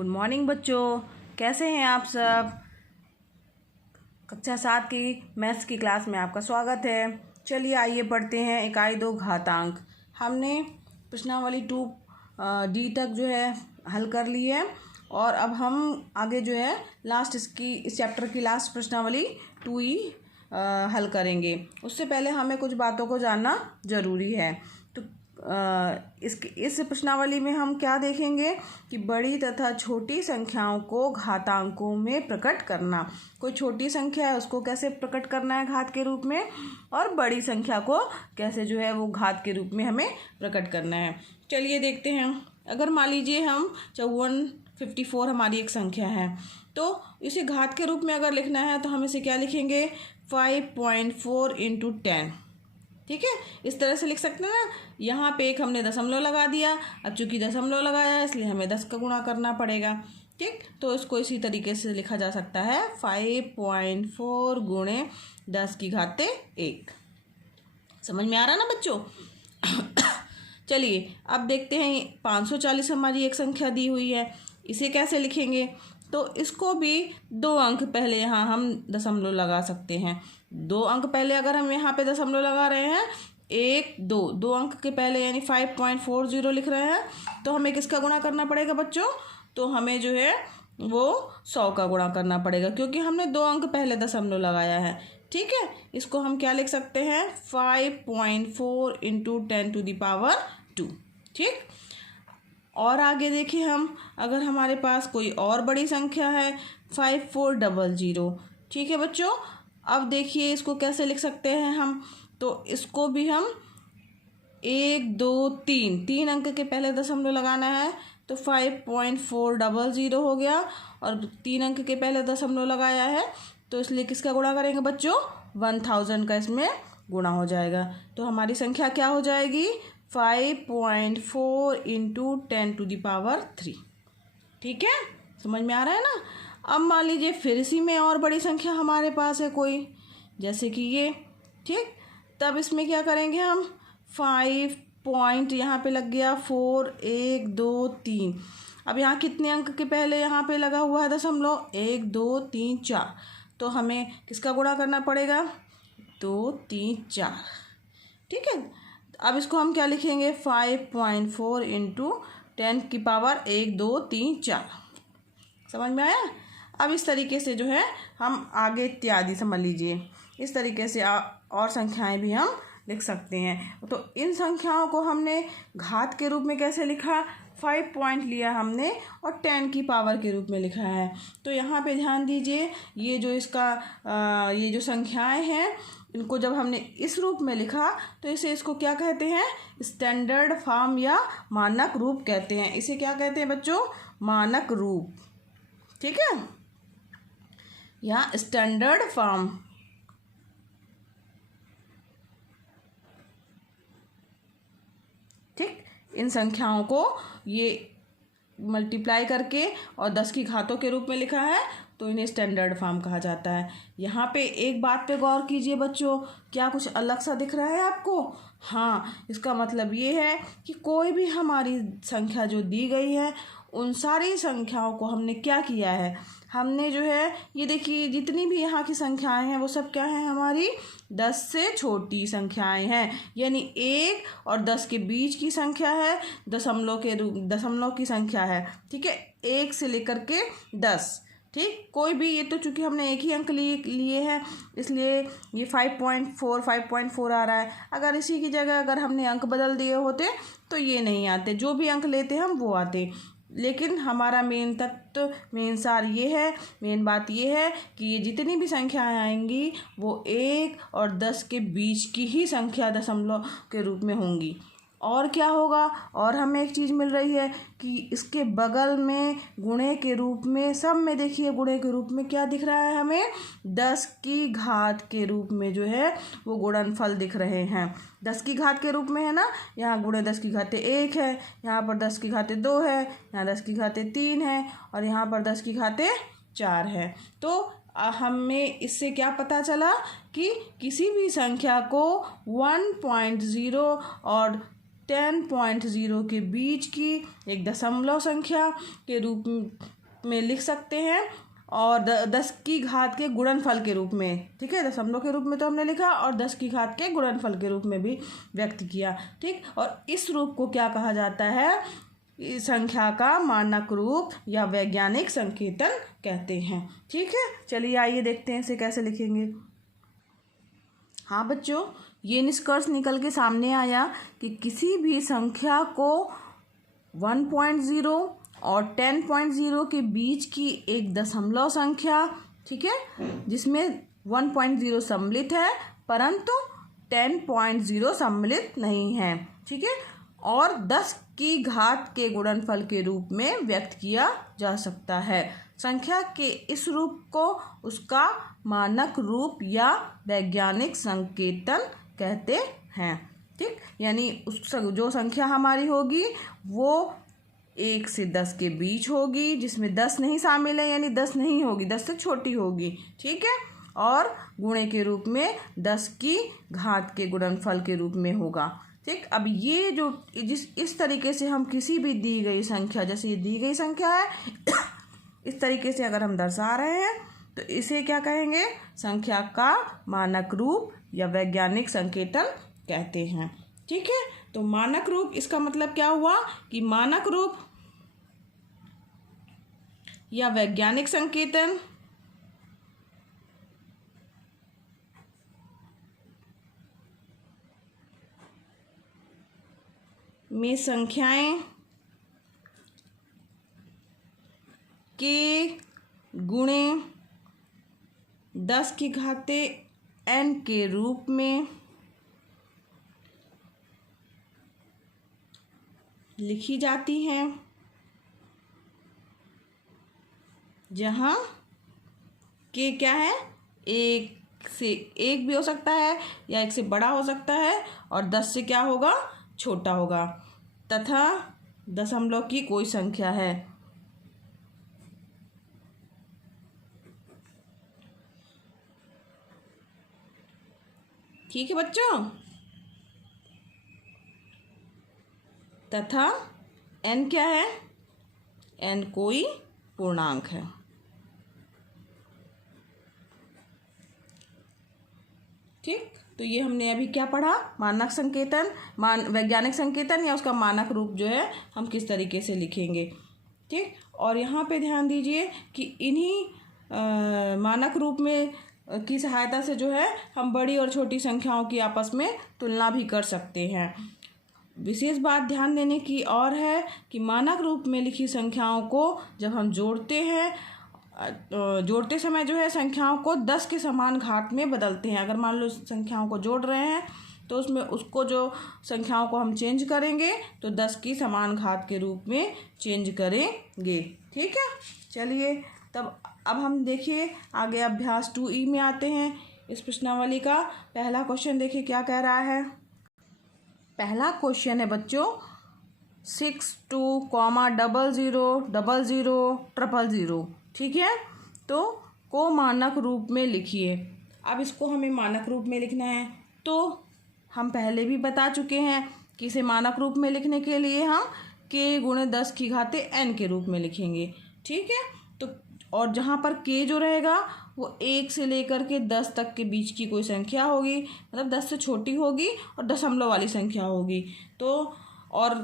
Good morning बच्चों, कैसे हैं आप सब। कक्षा 7 की मैथ्स की क्लास में आपका स्वागत है। चलिए आइए पढ़ते हैं इकाई 2 घातांक। हमने प्रश्नावली 2D तक जो है हल कर ली है और अब हम आगे जो है इस चैप्टर की लास्ट प्रश्नावली 2E हल करेंगे। उससे पहले हमें कुछ बातों को जानना ज़रूरी है। तो इस प्रश्नावली में हम क्या देखेंगे कि बड़ी तथा छोटी संख्याओं को घातांकों में प्रकट करना। कोई छोटी संख्या है उसको कैसे प्रकट करना है घात के रूप में, और बड़ी संख्या को कैसे जो है वो घात के रूप में हमें प्रकट करना है। चलिए देखते हैं। अगर मान लीजिए हम 54 हमारी एक संख्या है, तो इसे घात के रूप में अगर लिखना है तो हम इसे क्या लिखेंगे 5.4 × 10। ठीक है, इस तरह से लिख सकते हैं ना। यहाँ पे एक हमने दशमलव लगा दिया। अब चूंकि दशमलव लगाया है इसलिए हमें 10 का गुणा करना पड़ेगा। ठीक, तो इसको इसी तरीके से लिखा जा सकता है 5.4 × 10⁻1। समझ में आ रहा ना बच्चों। चलिए अब देखते हैं 540 हमारी एक संख्या दी हुई है, इसे कैसे लिखेंगे। तो इसको भी 2 अंक पहले यहाँ हम दशमलव लगा सकते हैं। 2 अंक पहले अगर हम यहाँ पे दशमलव लगा रहे हैं 1 2 अंक के पहले यानी 5.40 लिख रहे हैं, तो हमें किसका गुणा करना पड़ेगा बच्चों। तो हमें जो है वो 100 का गुणा करना पड़ेगा, क्योंकि हमने 2 अंक पहले दशमलव लगाया है। ठीक है, इसको हम क्या लिख सकते हैं 5.4 × 10⁻²। ठीक, और आगे देखिए हम अगर हमारे पास कोई और बड़ी संख्या है 5400। ठीक है बच्चों, अब देखिए इसको कैसे लिख सकते हैं हम। तो इसको भी हम 1 2 3 अंक के पहले दशमलव लगाना है, तो 5.400 हो गया, और 3 अंक के पहले दशमलव लगाया है तो इसलिए किसका गुणा करेंगे बच्चों 1000 का इसमें गुणा हो जाएगा। तो हमारी संख्या क्या हो जाएगी 5.4 × 10⁻3। ठीक है, समझ में आ रहा है ना। अब मान लीजिए फिर इसी में और बड़ी संख्या हमारे पास है कोई, जैसे कि ये। ठीक, तब इसमें क्या करेंगे हम 5 पॉइंट यहाँ पे लग गया 4 1 2 3। अब यहाँ कितने अंक के पहले यहाँ पे लगा हुआ है दशमलव 1 2 3 4, तो हमें किसका गुणा करना पड़ेगा 2 3 4। ठीक है, अब इसको हम क्या लिखेंगे 5.4 × 10⁻1 2 3 4। समझ में आया। अब इस तरीके से जो है हम आगे इत्यादि समझ लीजिए, इस तरीके से और संख्याएं भी हम लिख सकते हैं। तो इन संख्याओं को हमने घात के रूप में कैसे लिखा 5 पॉइंट लिया हमने और 10 की पावर के रूप में लिखा है। तो यहाँ पे ध्यान दीजिए, ये जो संख्याएं हैं इनको जब हमने इस रूप में लिखा तो इसको क्या कहते हैं स्टैंडर्ड फॉर्म या मानक रूप कहते हैं। इसे क्या कहते हैं बच्चों मानक रूप। ठीक है, या स्टैंडर्ड फॉर्म। ठीक, इन संख्याओं को ये मल्टीप्लाई करके और 10 की घातों के रूप में लिखा है तो इन्हें स्टैंडर्ड फॉर्म कहा जाता है। यहाँ पे एक बात पे गौर कीजिए बच्चों, क्या कुछ अलग सा दिख रहा है आपको। हाँ, इसका मतलब ये है कि कोई भी हमारी संख्या जो दी गई है उन सारी संख्याओं को हमने क्या किया है, हमने जो है ये देखिए जितनी भी यहाँ की संख्याएं हैं वो सब क्या हैं हमारी 10 से छोटी संख्याएं हैं, यानी 1 और 10 के बीच की संख्या है, दशमलव की संख्या है। ठीक है, 1 से लेकर के 10। ठीक, कोई भी, ये तो चूंकि हमने एक ही अंक लिए हैं इसलिए ये 5.4 आ रहा है। अगर इसी की जगह अगर हमने अंक बदल दिए होते तो ये नहीं आते, जो भी अंक लेते हम वो आते। लेकिन हमारा मेन बात ये है कि ये जितनी भी संख्याएं आएंगी वो 1 और 10 के बीच की ही संख्या दशमलव के रूप में होंगी। और क्या होगा, और हमें एक चीज़ मिल रही है कि इसके बगल में गुणे के रूप में, सब में देखिए गुणे के रूप में क्या दिख रहा है हमें 10 की घात के रूप में जो है वो गुणनफल दिख रहे हैं। 10 की घात के रूप में है ना, यहाँ गुणे 10 की घाते 1 है, यहाँ पर 10 की घाते 2 है, यहाँ 10 की घाते 3 है और यहाँ पर 10 की घाते 4 है। तो हमें इससे क्या पता चला कि किसी भी संख्या को 1.0 और 10.0 के बीच की एक दशमलव संख्या के रूप में लिख सकते हैं और 10 की घात के गुणनफल के रूप में, ठीक है, दशमलव के रूप में तो हमने लिखा और 10 की घात के गुणनफल के रूप में भी व्यक्त किया, ठीक। और इस रूप को क्या कहा जाता है? इस संख्या का मानक रूप या वैज्ञानिक संकेतन कहते हैं, ठीक है। चलिए आइए देखते हैं इसे कैसे लिखेंगे। हाँ बच्चों, ये निष्कर्ष निकल के सामने आया कि किसी भी संख्या को 1.0 और 10.0 के बीच की एक दशमलव संख्या, ठीक है, जिसमें 1.0 सम्मिलित है परंतु 10.0 सम्मिलित नहीं है, ठीक है, और 10 की घात के गुणनफल के रूप में व्यक्त किया जा सकता है। संख्या के इस रूप को उसका मानक रूप या वैज्ञानिक संकेतन कहते हैं, ठीक। यानी उस जो संख्या हमारी होगी वो 1 से 10 के बीच होगी, जिसमें 10 नहीं शामिल है, यानी 10 नहीं होगी, 10 से छोटी होगी, ठीक है, और गुणे के रूप में 10 की घात के गुणनफल के रूप में होगा, ठीक। अब ये जो इस तरीके से हम किसी भी दी गई संख्या, जैसे ये दी गई संख्या है इस तरीके से अगर हम दर्शा रहे हैं तो इसे क्या कहेंगे? संख्या का मानक रूप या वैज्ञानिक संकेतन कहते हैं, ठीक है। तो मानक रूप, इसका मतलब क्या हुआ कि मानक रूप या वैज्ञानिक संकेतन में संख्याएं के गुणे 10 की घाते n के रूप में लिखी जाती हैं, जहाँ के क्या है? 1 से 1 भी हो सकता है या 1 से बड़ा हो सकता है और 10 से क्या होगा? छोटा होगा, तथा दशमलव की कोई संख्या है। ठीक है बच्चों, तथा n क्या है? n कोई पूर्णांक है, ठीक। तो ये हमने अभी क्या पढ़ा? मानक संकेतन, वैज्ञानिक संकेतन या उसका मानक रूप जो है हम किस तरीके से लिखेंगे, ठीक। और यहाँ पे ध्यान दीजिए कि इन्हीं मानक रूप में की सहायता से जो है हम बड़ी और छोटी संख्याओं की आपस में तुलना भी कर सकते हैं। विशेष बात ध्यान देने की और है कि मानक रूप में लिखी संख्याओं को जब हम जोड़ते हैं, जोड़ते समय जो है संख्याओं को 10 के समान घात में बदलते हैं। अगर मान लो संख्याओं को जोड़ रहे हैं तो उसमें उसको जो संख्याओं को हम चेंज करेंगे तो 10 की समान घात के रूप में चेंज करेंगे, ठीक है। चलिए तब अब हम देखिए आगे अभ्यास 2E में आते हैं। इस प्रश्नावली का पहला क्वेश्चन देखिए क्या कह रहा है। पहला क्वेश्चन है बच्चों 62,00,00,000, ठीक है। तो को मानक रूप में लिखिए। अब इसको हमें मानक रूप में लिखना है, तो हम पहले भी बता चुके हैं कि इसे मानक रूप में लिखने के लिए हम k गुणे 10 की घाते n के रूप में लिखेंगे, ठीक है। तो और जहाँ पर k जो रहेगा वो 1 से लेकर के 10 तक के बीच की कोई संख्या होगी, मतलब 10 से छोटी होगी और दशमलव वाली संख्या होगी। तो और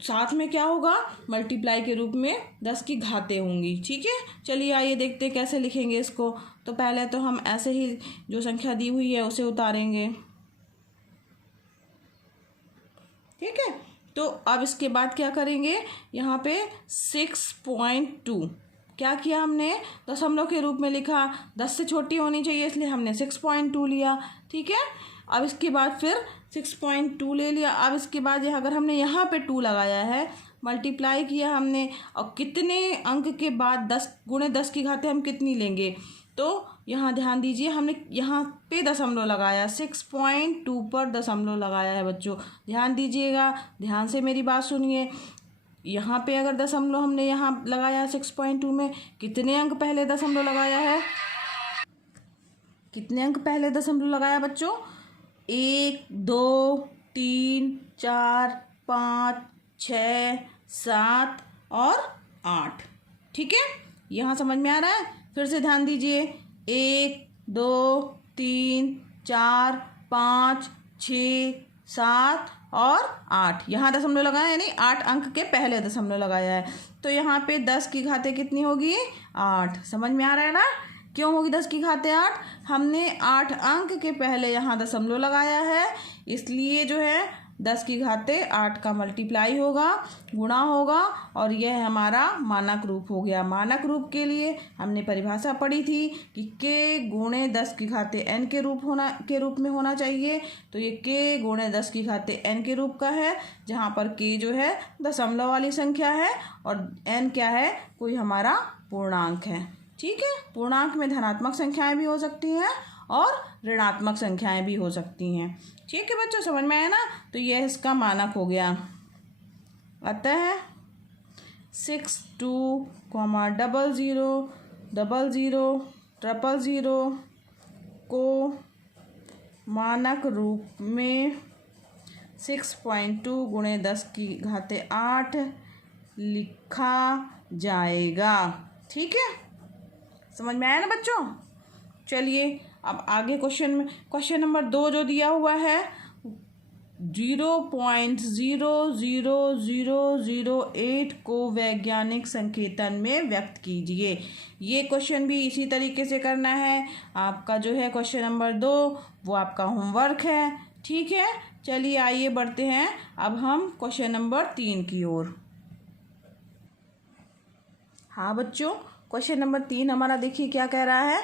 साथ में क्या होगा? मल्टीप्लाई के रूप में 10 की घातें होंगी, ठीक है। चलिए आइए देखते हैं कैसे लिखेंगे इसको। तो पहले तो हम ऐसे ही जो संख्या दी हुई है उसे उतारेंगे, ठीक है। तो अब इसके बाद क्या करेंगे? यहाँ पे 6.2 क्या किया हमने? दशमलव के रूप में लिखा, 10 से छोटी होनी चाहिए इसलिए हमने 6.2 लिया, ठीक है। अब इसके बाद फिर 6.2 ले लिया। अब इसके बाद अगर हमने यहाँ पे 2 लगाया है, मल्टीप्लाई किया हमने, और कितने अंक के बाद 10 गुणे 10 की घातें हम कितनी लेंगे? तो यहाँ ध्यान दीजिए हमने यहाँ पे दशमलव लगाया, 6.2 पर दशमलव लगाया है बच्चों, ध्यान दीजिएगा, ध्यान से मेरी बात सुनिए। यहाँ पे अगर दशमलव हमने यहाँ लगाया 6.2 में, कितने अंक पहले दशमलव लगाया है? कितने अंक पहले दशमलव लगाया बच्चों? 1 2 3 4 5, 6, 7 और 8। ठीक है, यहाँ समझ में आ रहा है? फिर से ध्यान दीजिए, 1, 2, 3, 4, 5, 6, 7 और 8। यहाँ दशमलव लगाया, यानी 8 अंक के पहले दशमलव लगाया है। तो यहाँ पे 10 की घातें कितनी होगी? 8। समझ में आ रहा है ना? क्यों होगी 10 की घातें 8? हमने 8 अंक के पहले यहाँ दशमलव लगाया है, इसलिए जो है 10 की घातें 8 का मल्टीप्लाई होगा, गुणा होगा, और यह हमारा मानक रूप हो गया। मानक रूप के लिए हमने परिभाषा पढ़ी थी कि k गुणे 10 की घातें n के रूप में होना चाहिए। तो ये k गुणे 10 की घातें n के रूप का है, जहाँ पर k जो है दशमलव वाली संख्या है और n क्या है? कोई हमारा पूर्णांक है। ठीक है, पूर्णांक में धनात्मक संख्याएं भी हो सकती हैं और ऋणात्मक संख्याएं भी हो सकती हैं। ठीक है बच्चों, समझ में आया ना? तो यह इसका मानक हो गया। अतः 62, 00, 00, 000 को मानक रूप में 6.2 गुणे 10 की घातें 8 लिखा जाएगा। ठीक है, समझ में आया ना बच्चों? चलिए अब आगे क्वेश्चन नंबर 2 जो दिया हुआ है, 0.00008 को वैज्ञानिक संकेतन में व्यक्त कीजिए। ये क्वेश्चन भी इसी तरीके से करना है। आपका जो है क्वेश्चन नंबर 2 वो आपका होमवर्क है। ठीक है, चलिए आइए बढ़ते हैं अब हम क्वेश्चन नंबर 3 की ओर। हाँ बच्चों, क्वेश्चन नंबर 3 हमारा देखिए क्या कह रहा है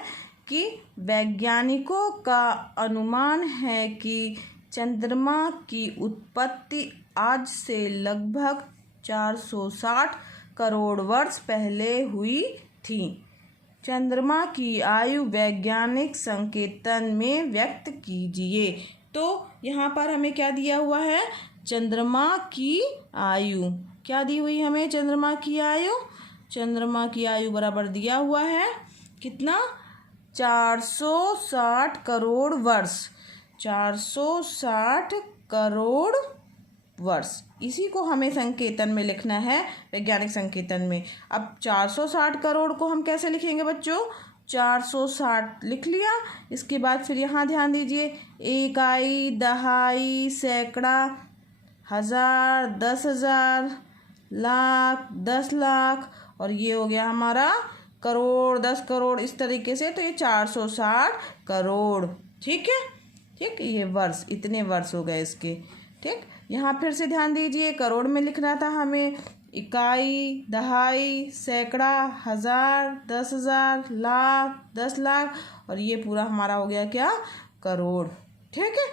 कि वैज्ञानिकों का अनुमान है कि चंद्रमा की उत्पत्ति आज से लगभग 460 करोड़ वर्ष पहले हुई थी। चंद्रमा की आयु वैज्ञानिक संकेतन में व्यक्त कीजिए। तो यहाँ पर हमें क्या दिया हुआ है? चंद्रमा की आयु। क्या दी हुई हमें? चंद्रमा की आयु। चंद्रमा की आयु बराबर दिया हुआ है कितना? 460 करोड़ वर्ष। 460 करोड़ वर्ष, इसी को हमें संकेतन में लिखना है, वैज्ञानिक संकेतन में। अब 460 करोड़ को हम कैसे लिखेंगे बच्चों? 460 लिख लिया। इसके बाद फिर यहाँ ध्यान दीजिए, इकाई, दहाई, सैकड़ा, हजार, 10,000, लाख, 10 लाख, और ये हो गया हमारा करोड़, 10 करोड़, इस तरीके से। तो ये 460 करोड़। ठीक है, ठीक, ये वर्ष, इतने वर्ष हो गए इसके। ठीक, यहाँ फिर से ध्यान दीजिए, करोड़ में लिखना था हमें। इकाई, दहाई, सैकड़ा, हजार, 10,000, लाख, 10 लाख, और ये पूरा हमारा हो गया क्या? करोड़। ठीक है,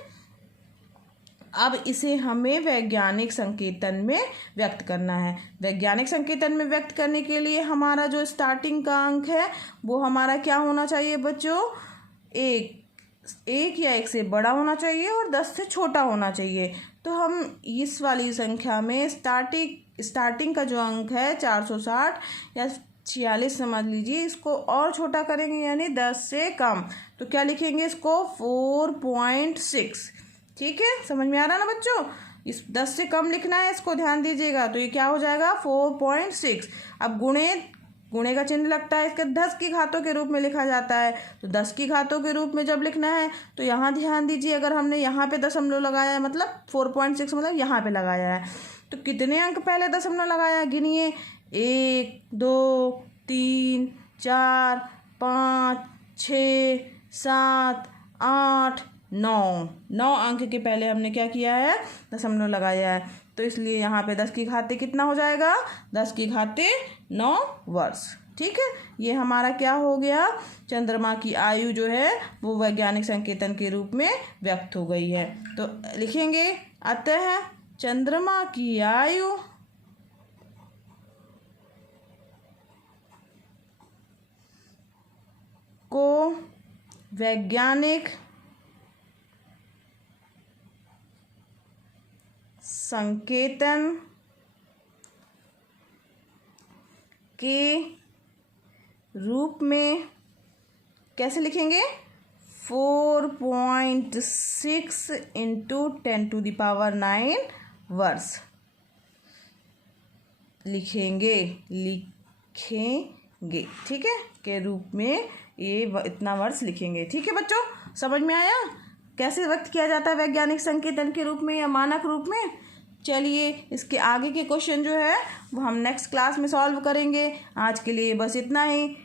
अब इसे हमें वैज्ञानिक संकेतन में व्यक्त करना है। वैज्ञानिक संकेतन में व्यक्त करने के लिए हमारा जो स्टार्टिंग का अंक है वो हमारा क्या होना चाहिए बच्चों? 1 या 1 से बड़ा होना चाहिए और 10 से छोटा होना चाहिए। तो हम इस वाली संख्या में स्टार्टिंग का जो अंक है 460 या 46 समझ लीजिए, इसको और छोटा करेंगे, यानी 10 से कम। तो क्या लिखेंगे इसको? 4.6। ठीक है, समझ में आ रहा ना बच्चों? इस 10 से कम लिखना है, इसको ध्यान दीजिएगा। तो ये क्या हो जाएगा? 4.6। अब गुणे का चिन्ह लगता है, इसके 10 की घातों के रूप में लिखा जाता है। तो 10 की घातों के रूप में जब लिखना है तो यहाँ ध्यान दीजिए, अगर हमने यहाँ पे दशमलव लगाया है, मतलब 4.6 मतलब यहाँ पे लगाया है, तो कितने अंक पहले दशमलव लगाया? गिनिए, 1, 2, 3, 4, 5, 6, 7, 8, 9 अंक के पहले हमने क्या किया है? दशमलव लगाया है। तो इसलिए यहाँ पे 10 की घातें कितना हो जाएगा? 10 की घातें 9 वर्ष। ठीक है, ये हमारा क्या हो गया? चंद्रमा की आयु जो है वो वैज्ञानिक संकेतन के रूप में व्यक्त हो गई है। तो लिखेंगे, अतः चंद्रमा की आयु को वैज्ञानिक संकेतन के रूप में कैसे लिखेंगे? 4.6 × 10⁹ वर्ष। लिखेंगे ठीक है, के रूप में ये इतना वर्ड्स लिखेंगे। ठीक है बच्चों, समझ में आया कैसे व्यक्त किया जाता है वैज्ञानिक संकेतन के रूप में या मानक रूप में। चलिए इसके आगे के क्वेश्चन जो है वो हम नेक्स्ट क्लास में सॉल्व करेंगे। आज के लिए बस इतना ही।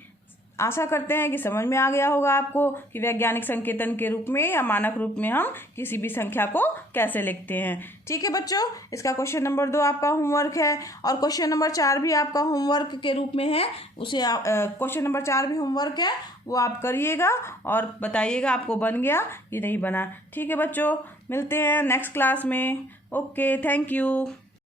आशा करते हैं कि समझ में आ गया होगा आपको कि वैज्ञानिक संकेतन के रूप में या मानक रूप में हम किसी भी संख्या को कैसे लिखते हैं। ठीक है बच्चों, इसका क्वेश्चन नंबर 2 आपका होमवर्क है और क्वेश्चन नंबर 4 भी आपका होमवर्क के रूप में है। उसे क्वेश्चन नंबर 4 भी होमवर्क है, वो आप करिएगा और बताइएगा आपको बन गया कि नहीं बना। ठीक है बच्चों, मिलते हैं नेक्स्ट क्लास में। Okay, thank you.